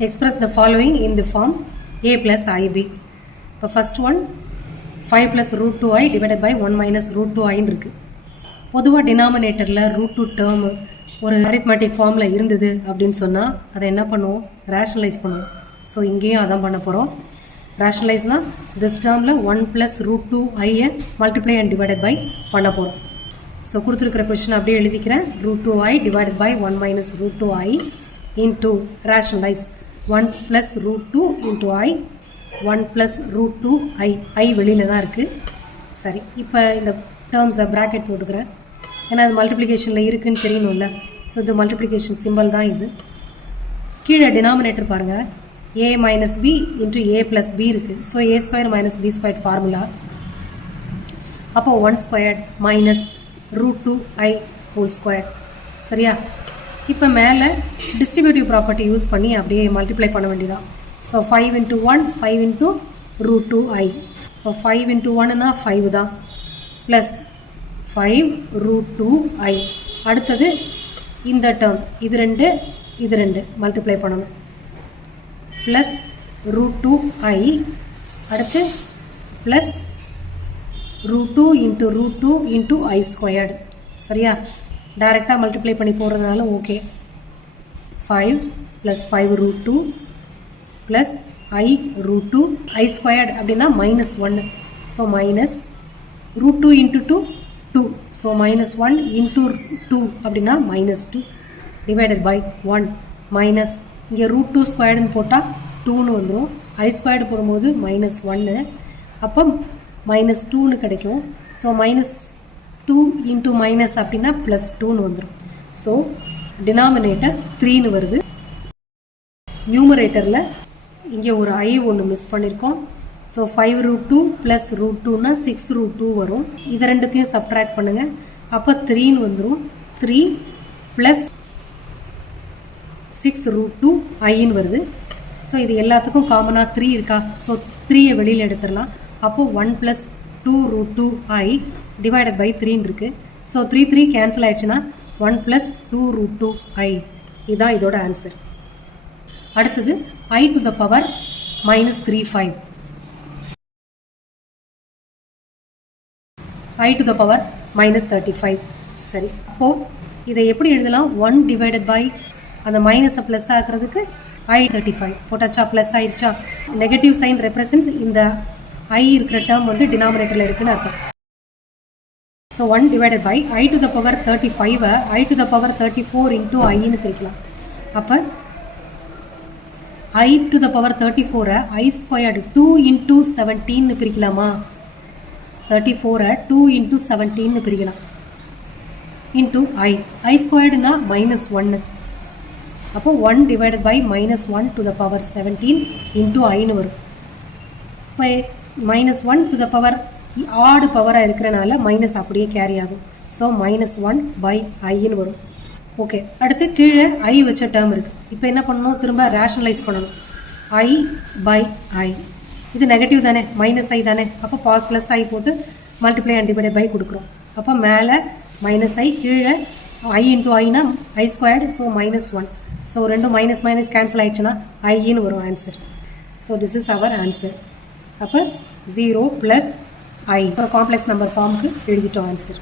Express the following in the form a plus ib. இப்போ first one 5 plus root 2i divided by 1 minus root 2i இருக்கு. பொதுவாக டினாமினேட்டரில் root two term ஒரு arithmetic ஃபார்மில் இருந்தது அப்படின்னு சொன்னால் அதை என்ன பண்ணுவோம், ரேஷனலைஸ் பண்ணுவோம். ஸோ இங்கேயும் அதான் பண்ண போகிறோம். ரேஷனலைஸ்னால் திஸ் டேர்மில் 1 ப்ளஸ் ரூட் டூ ஐயை மல்டிப்ளை அண்ட் டிவைடட் பை பண்ண போகிறோம். ஸோ கொடுத்துருக்கிற கொஸ்டின் அப்படியே எழுதிக்கிறேன். Root two i divided by 1 minus root two i into rationalise 1 plus root two into i 1 plus root two i வெளியில் தான் இருக்குது. சரி, இப்போ இந்த டேர்ம்ஸை ப்ராக்கெட் போட்டுக்கிறேன். ஏன்னா அது மல்டிப்ளிகேஷனில் இருக்குதுன்னு தெரியணும்ல. ஸோ இது மல்டிப்ளிகேஷன் சிம்பிள் தான் இது. கீழே டினாமினேட்டர் பாருங்கள், a minus B into A plus B இருக்குது. So A square minus B square formula. அப்போ 1 ஸ்கொயர் minus root two i whole square. சரியா? இப்போ மேலே டிஸ்ட்ரிபியூட்டிவ் ப்ராப்பர்ட்டி யூஸ் பண்ணி அப்படியே மல்டிப்ளை பண்ண வேண்டியதான். So 5 into 1 5 into root two i. இப்போ 5 இன்ட்டு 1னா 5 தான், ப்ளஸ் 5 ரூட் டூ ஐ. அடுத்தது இந்த டேர்ம் இது ரெண்டு மல்டிப்ளை பண்ணணும், ப்ளஸ் ரூட் டூ ஐ. அடுத்து plus root two into i squared. சரியா? டைரெக்டாக மல்டிப்ளை பண்ணி போகிறதுனால okay. 5 plus 5 root two plus i root two i squared அப்படின்னா minus 1. So minus root two into 2. So minus 1 into 2 அப்படின்னா minus 2 divided by 1 minus இங்கே root two ஸ்கொயர்டுன்னு போட்டால் 2ன்னு வந்துடும். ஐ ஸ்கொயர்டு போடும்போது மைனஸ் 1, அப்போ மைனஸ் 2ன்னு கிடைக்கும். ஸோ மைனஸ் 2 இன்ட்டு மைனஸ் அப்படின்னா ப்ளஸ் 2ன்னு வந்துடும். ஸோ டினாமினேட்டர் 3ன்னு வருது. நியூமரேட்டரில் இங்கே ஒரு ஐ ஒன்று மிஸ் பண்ணியிருக்கோம். So 5 root two plus root டூனா 6 ரூட் டூ வரும். இதை ரெண்டுத்தையும் சப்ட்ராக்ட் பண்ணுங்கள். அப்போ 3ன்னு வந்துடும். 3 ப்ளஸ் 6 ரூட் டூ ஐன்னு வருது. ஸோ இது எல்லாத்துக்கும் காமனாக 3 இருக்கா? ஸோ 3யை வெளியில் எடுத்துடலாம். அப்போது 1 plus 2 root two i divided by 3ன்னு இருக்குது. ஸோ 3 கேன்சல் ஆயிடுச்சுன்னா 1 ப்ளஸ் 2 ரூட் டூ ஐ. இதுதான் இதோட ஆன்சர். அடுத்தது i to the power minus 35. I to the power minus 35. சரி, அப்போது இதை எப்படி எழுதலாம்? 1 டிவைடட் பை அந்த மைனஸை ப்ளஸ் ஆகிறதுக்கு ஐ 35 போட்டாச்சா, ப்ளஸ் ஆயிடுச்சா. நெகட்டிவ் சைன் ரெப்ரசன்ஸ் இந்த ஐ இருக்கிற டேர்ம் வந்து டினாமினேட்டரில் இருக்குன்னு அர்த்தம். So 1 divided by i to the power 35 i to the power 34 into ஐன்னு பிரிக்கலாம். அப்போ i to the power 34 i squared 2 into 17ன்னு பிரிக்கலாமா? 34 2 இன்ட்டு 17ன்னு பிரிக்கலாம். இன்ட்டு ஐ ஸ்கொயர்டுனா மைனஸ் 1. அப்போ 1 divided by minus 1 to the power 17 into ஐன்னு வரும். இப்போ மைனஸ் 1 டு த பவர் ஆடு பவராக இருக்கிறனால மைனஸ் அப்படியே கேரி ஆகும். ஸோ மைனஸ் 1 பை ஐன்னு வரும். ஓகே, அடுத்து கீழே ஐ வச்ச டேர்ம் இருக்குது. இப்போ என்ன பண்ணணும்? திரும்ப ரேஷனலைஸ் பண்ணணும். ஐ பை ஐ இது நெகட்டிவ் தானே, மைனஸ் ஐ தானே. அப்போ ப்ளஸ் ஐ போட்டு மல்டிப்ளை அண்ட் டிவைடட் பை கொடுக்குறோம். அப்போ மேலே மைனஸ் ஐ, கீழே ஐ இன்ட்டு ஐனா i squared. So minus 1. So ரெண்டும் மைனஸ் மைனஸ் கேன்சல் ஆயிடுச்சுன்னா ஐன்னு வரும் answer. So this is our answer. அப்போ 0 ப்ளஸ் ஐ காம்ப்ளெக்ஸ் நம்பர் ஃபார்முக்கு எழுதிட்டோம் ஆன்சர்.